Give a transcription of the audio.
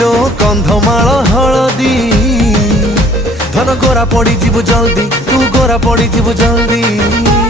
लो कंधमाल हलदी धन गोरा पड़ी जीव जल्दी तू गोरा पड़ी जीव जल्दी।